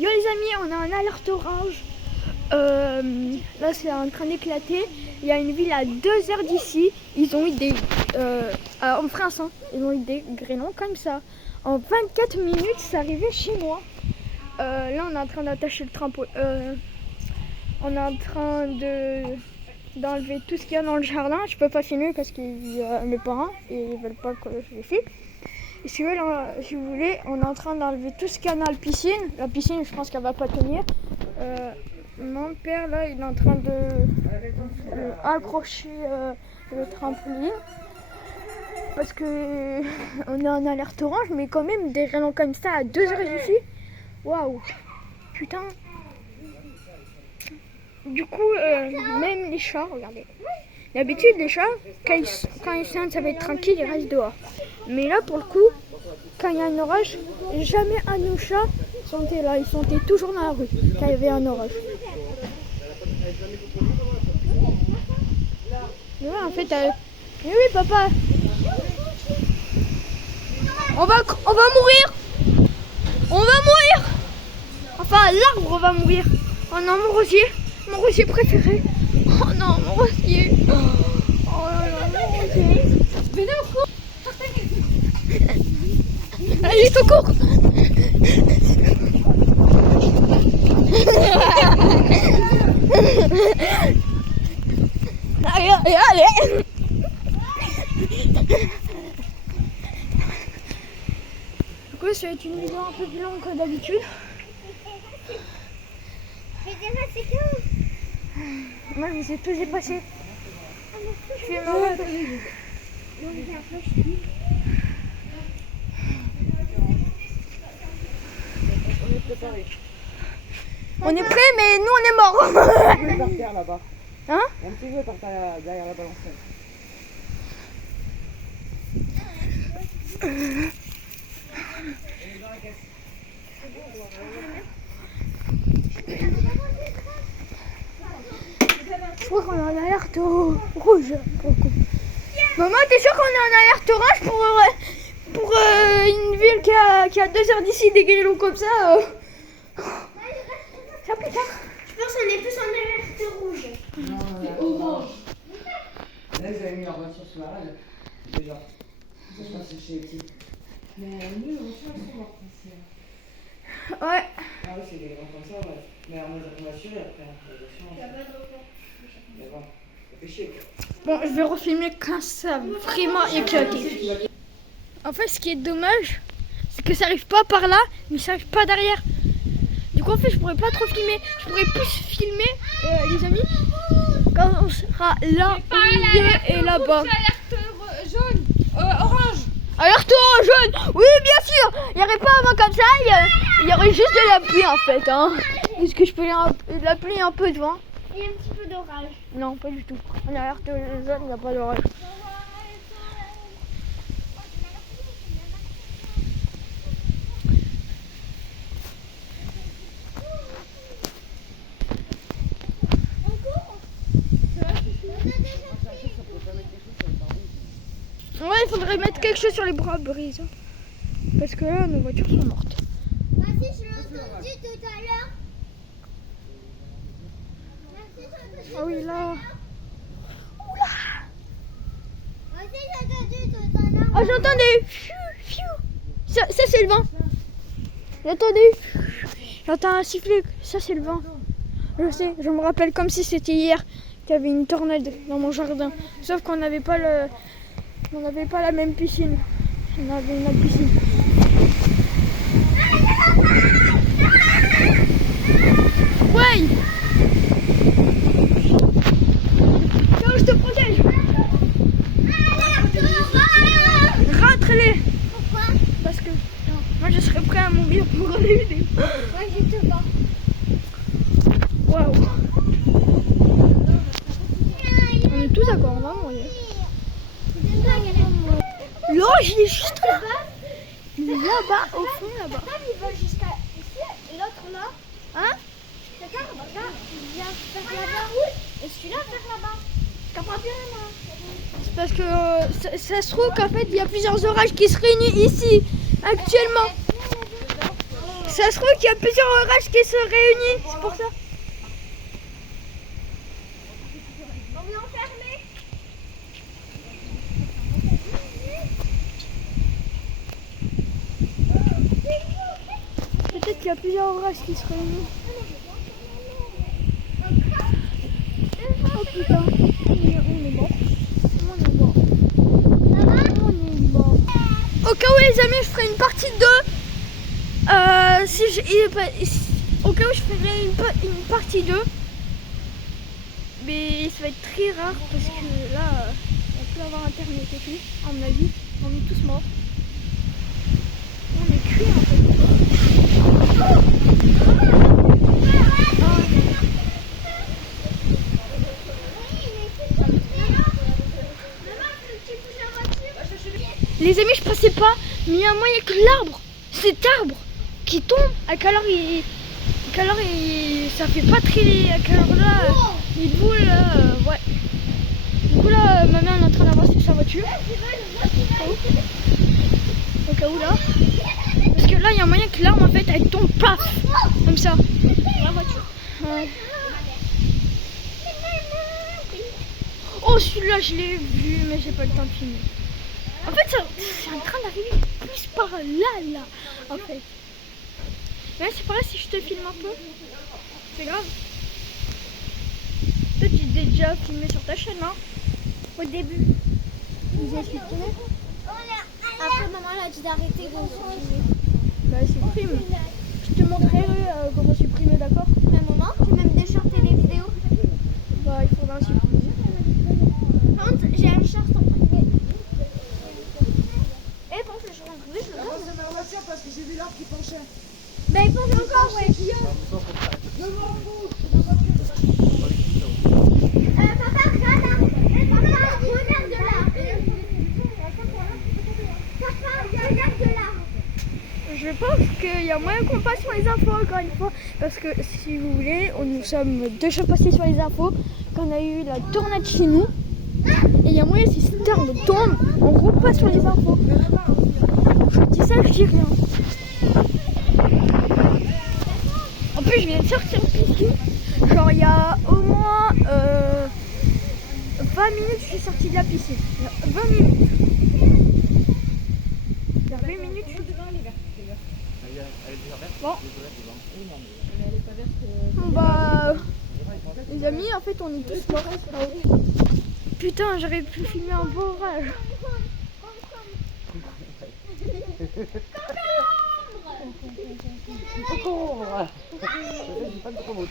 Yo les amis, on a un alerte orange. Là c'est en train d'éclater. Il y a une ville à 2 heures d'ici. Ils ont eu des... en France, hein, ils ont eu des grêlons comme ça. En 24 minutes, c'est arrivé chez moi. Là on est en train d'attacher le trampoline. On est en train d'enlever tout ce qu'il y a dans le jardin. Je peux pas filmer parce que mes parents ils veulent pas que je les filme. Et si vous voulez, on est en train d'enlever tout ce qu'il y a dans la piscine. La piscine, je pense qu'elle va pas tenir. Mon père là, il est en train de accrocher le trampoline parce que on est en alerte orange, mais quand même des grêlons comme ça à 2 heures d'ici. Waouh, putain. Du coup, même les chats, regardez. D'habitude, les chats, quand ils sentent ça va être tranquille, ils restent dehors. Mais là, pour le coup, quand il y a un orage, jamais un de nos chats sentait là. Ils sentaient toujours dans la rue quand il y avait un orage. Mais ouais, en fait, mais oui, papa. On va mourir. On va mourir. Enfin, l'arbre va mourir. Oh non, mon rosier préféré. Oh non, mon rosier. Oh là là, mon rosier. Venez au cours. Allez, il est au cours. Allez. Du coup, ça va être une vidéo un peu plus longue que d'habitude. Moi, je sais tout, j'ai passé. Je suis on est prêts, mais nous on est morts. Un petit jeu par terre là-bas. Hein? Un petit jeu par terre derrière la balancelle. Je crois qu'on est en alerte rouge. Maman, t'es sûre qu'on est en alerte orange pour une ville qui a 2 heures d'ici, des grêlons comme ça ça plus tard. Je pense qu'on est plus en alerte rouge. Non, orange. Là, ils avaient mis leur voiture sur la règle. Déjà. Ça se passe chez les petits. Mais nous, on se fait voir passer. Ouais. Ah oui, c'est des gens comme ça, ouais. Mais on va assurer après. Il n'y a pas de repos. Mais bon, ça fait chier quoi. Bon, je vais refilmer quand ça a vraiment éclaté. En fait, ce qui est dommage, c'est que ça arrive pas par là, mais ça arrive pas derrière. Du coup, en fait, je pourrais pas trop filmer. Je pourrais plus filmer, les amis, quand on sera là, au milieu et là-bas. Alerte jaune, orange. Alerte jaune. Oui, bien sûr. Il n'y aurait pas avant comme ça. Il y aurait juste de la pluie en fait. Hein. Est-ce que je peux de la pluie un peu de vent? Et un petit peu d'orage. Non, pas du tout. En alerte jaune, il n'y a pas d'orage. Ouais, il faudrait mettre quelque chose sur les bras brises. Parce que là, nos voitures sont mortes. Vas-y, je l'ai entendu tout à l'heure. Ah oui, là. Vas-y, j'ai entendu tout à l'heure. Ah, j'entendais. Ça c'est le vent. J'entendais. J'entends un sifflet. Ça, c'est le vent. Je sais, je me rappelle comme si c'était hier qu'il y avait une tornade dans mon jardin. Sauf qu'on n'avait pas la même piscine. On avait une autre piscine. Ouais. Tiens, je te protège. Rentre-les. Pourquoi? Parce que moi je serais prêt à mourir pour aller aider. Moi, je te bats. Waouh. On est tous d'accord, on va mourir. L'ange il est juste là. Il est là-bas, au fond là-bas. Il va jusqu'à ici et l'autre là. Hein? Regarde, il vient vers là-bas. Et celui-là vers là-bas. T'as pas bien là? C'est parce que ça se trouve qu'en fait il y a plusieurs orages qui se réunissent ici actuellement. Ça se trouve qu'il y a plusieurs orages qui se réunissent, c'est pour ça. On est enfermé. Peut-être qu'il y a plusieurs orages qui se réunissent. Oh putain, on est mort. On est mort. On est mort. Au cas où les amis, je ferai une partie 2. Au cas où je ferai une partie 2. Mais ça va être très rare parce que là, on peut avoir internet et tout. À mon avis, on est tous morts. On est cuits en fait. Les amis, je pensais pas, mais il y a un moyen que l'arbre, cet arbre qui tombe, à quelle heure ça fait pas très, à quelle heure là, il boule, ouais. Du coup là, ma mère est en train d'avancer sa voiture. Au cas où là. Parce que là, il y a un moyen que l'arbre en fait, elle tombe paf, comme ça. La voiture. Ouais. Oh, celui-là, je l'ai vu, mais j'ai pas le temps de filmer. En fait, c'est en train d'arriver plus par là, en fait. Mais c'est pareil si je te filme un peu. C'est grave. Toi, tu t'es déjà filmé sur ta chaîne, hein? Au début. Vous avez filmé? Après, maman, elle a dit d'arrêter de supprimer. Bah, supprime. Je te montrerai comment supprimer, d'accord? Mais maman, tu peux même décharter les vidéos. Bah, il faudra supprimer. Par contre, j'ai un short en privé. Et par contre, le short en privé, je le garde. C'est ma voiture parce que j'ai vu l'arbre qui penchait. Mais il pense encore, ouais. Je m'en fous. Papa, regarde là. Papa, regarde là. Papa, regarde là. Je pense qu'il y a moyen qu'on passe sur les infos encore une fois. Parce que si vous voulez, nous sommes deux fois passés sur les infos. Quand on a eu la tornade chez nous. Et il y a moyen si cet arbre tombe, on repasse sur les infos. Je dis ça, je dis rien. En plus, je viens de sortir de piscine. Genre, il y a au moins 20 minutes, je suis sortie de la piscine. 20 minutes. Il y a 20 minutes, je suis bon. Bon bah, les amis, en fait, on est tous morts là-haut. Putain, j'aurais pu filmer un beau orage. On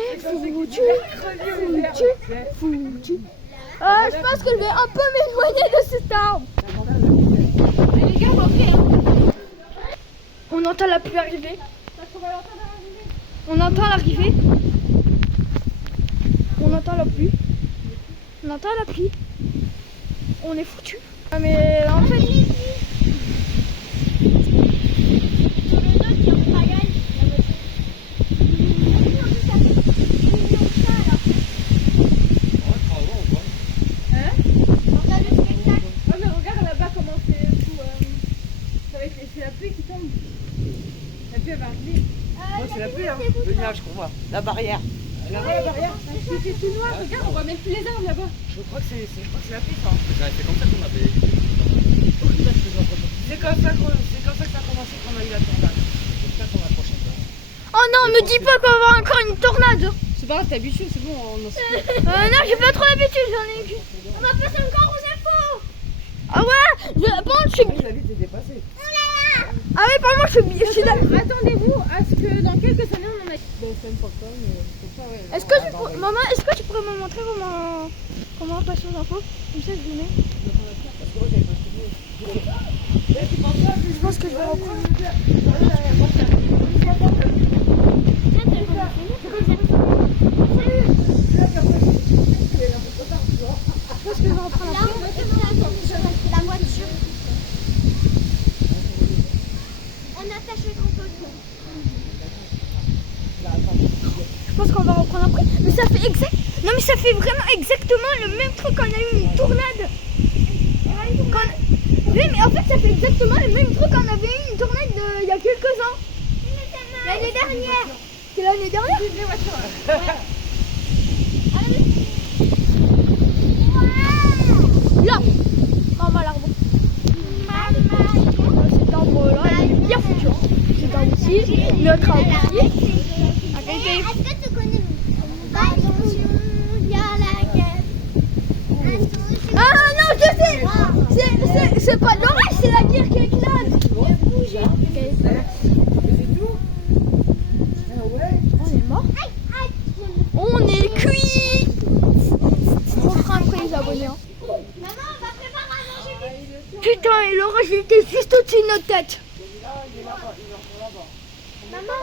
est foutu. Je pense que je vais un peu m'éloigner de cet arbre. On entend la pluie arriver. On entend l'arrivée. On entend la pluie. On entend la pluie. On est foutu. Mais en fait. C'est la pluie, hein. Le nuage qu'on voit. La barrière. Là-bas, la barrière. C'est tout noir. Regarde, on voit même plus les arbres là-bas. Je crois que c'est la pluie, ça. C'est comme ça qu'on avait. C'est comme ça que ça a commencé qu'on a eu la tornade. J'espère qu'on va la prochaine fois. Oh non, me dis pas qu'on va avoir encore une tornade. C'est pas grave, t'es habitué, c'est bon. Non, j'ai pas trop l'habitude, j'en ai eu. On va passer encore aux infos. Ah ouais, bon, je suis. La vie t'est dépassée. Ah oui, par moi, je suis d'accord. Attendez-vous à ce que dans quelques années on en ait. Est-ce que maman, est-ce que tu pourrais me montrer comment on passe aux infos? Comme ça, je vous mets. Je pense que je vais reprendre. Je pense que je vais reprendre Là, on va la voiture. On attache les crampons. Je pense qu'on va reprendre après. Mais ça fait exact. Non mais ça fait vraiment exactement le même truc quand on a eu une tornade. Quand Oui, mais en fait, ça fait exactement le même truc qu'on avait eu une tornade il y a quelques ans. L'année dernière. C'est l'année dernière. Là, maman l'arbre. Cet arbre-là, il est bien foutu. Cet arbre aussi, notre arbre ici. Est-ce que tu connais Attention, il y a la guerre. Ah non, je sais. C'est pas l'orage, c'est la guerre qui éclate. On est mort. On est cuit. On fera après les abonnés. Hein. Maman, on va préparer à manger vite. Putain, et l'orage il était juste au-dessus de notre tête. Maman,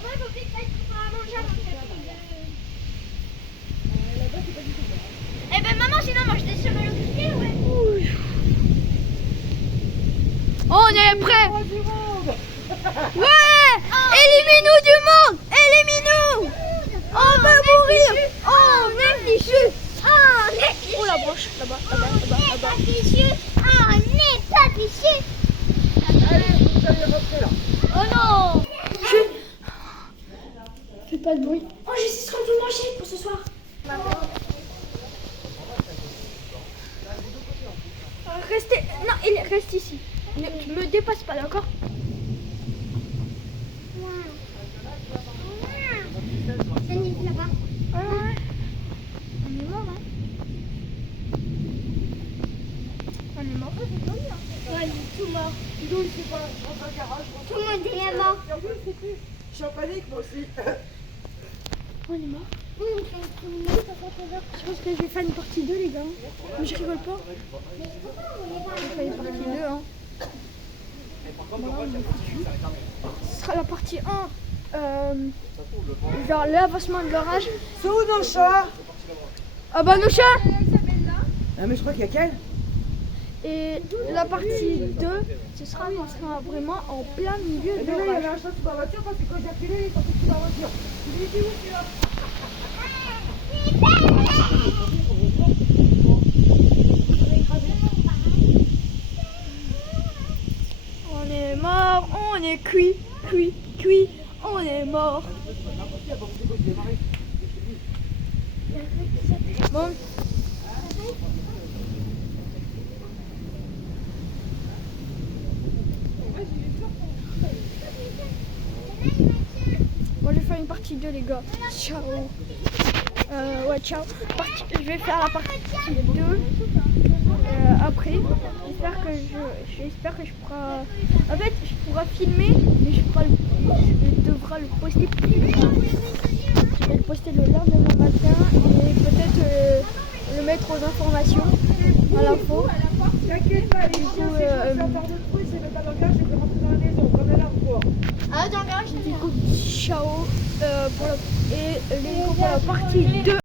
il faut vite préparer à manger avant que Eh ben maman, sinon moi je descends mal occupé, ouais. On est prêt. Ouais. Élimine-nous du monde. Élimine-nous. On va mourir. On est fichu. On est fichu. Oh la broche, là-bas, On n'est pas fichu. On n'est pas fichu. Allez, vous allez rentrer là. Oh non. Fais pas de bruit. Oh, je sais ce qu'on peut manger pour ce soir. Restez. Non, il reste ici. Ne me dépasse pas, d'accord? C'est Nick là-bas. Ouais. On est mort, hein. On est mort. Ouais, il est tout mort. Dis-donc, je sais pas, je rentre dans le garage, je rentre. Tout le monde est mort. Je suis en panique moi aussi. On est mort. Oui, on fait une minute, ça fait 13 heures. Je pense que je vais faire une partie 2, les gars. Mais je rigole pas. Mais pourquoi on est pas Je vais faire une partie 2, hein. Ce sera la partie 1. Genre l'avancement de l'orage. C'est où nos chats? Ah bah nos chats. Ah mais je crois qu'il y a qu'elle. Et la partie 2, ce sera quand on sera vraiment en plein milieu Et de là, il y avait l'orage. un chat sous ma voiture parce que quand j'ai appelé, il est sorti sous ma voiture. Il dit, où celui-là? On est mort, on est cuit, on est mort. Bon. Bon, je vais faire une partie 2, les gars. Ciao. Ouais, ciao. Je vais faire la partie 2 après. J'espère que je pourrai. En fait, je pourrai filmer, mais je devrai le poster plus tard. Je vais le poster le lendemain matin et peut-être le mettre aux informations, à l'info. T'inquiète pas, les chiens, c'est faire de trucs, c'est le pas dans le garage, je vais rentrer dans la maison, comme elle a encore. Ah, dans le garage, Du coup, ciao et les gars pour la partie 2.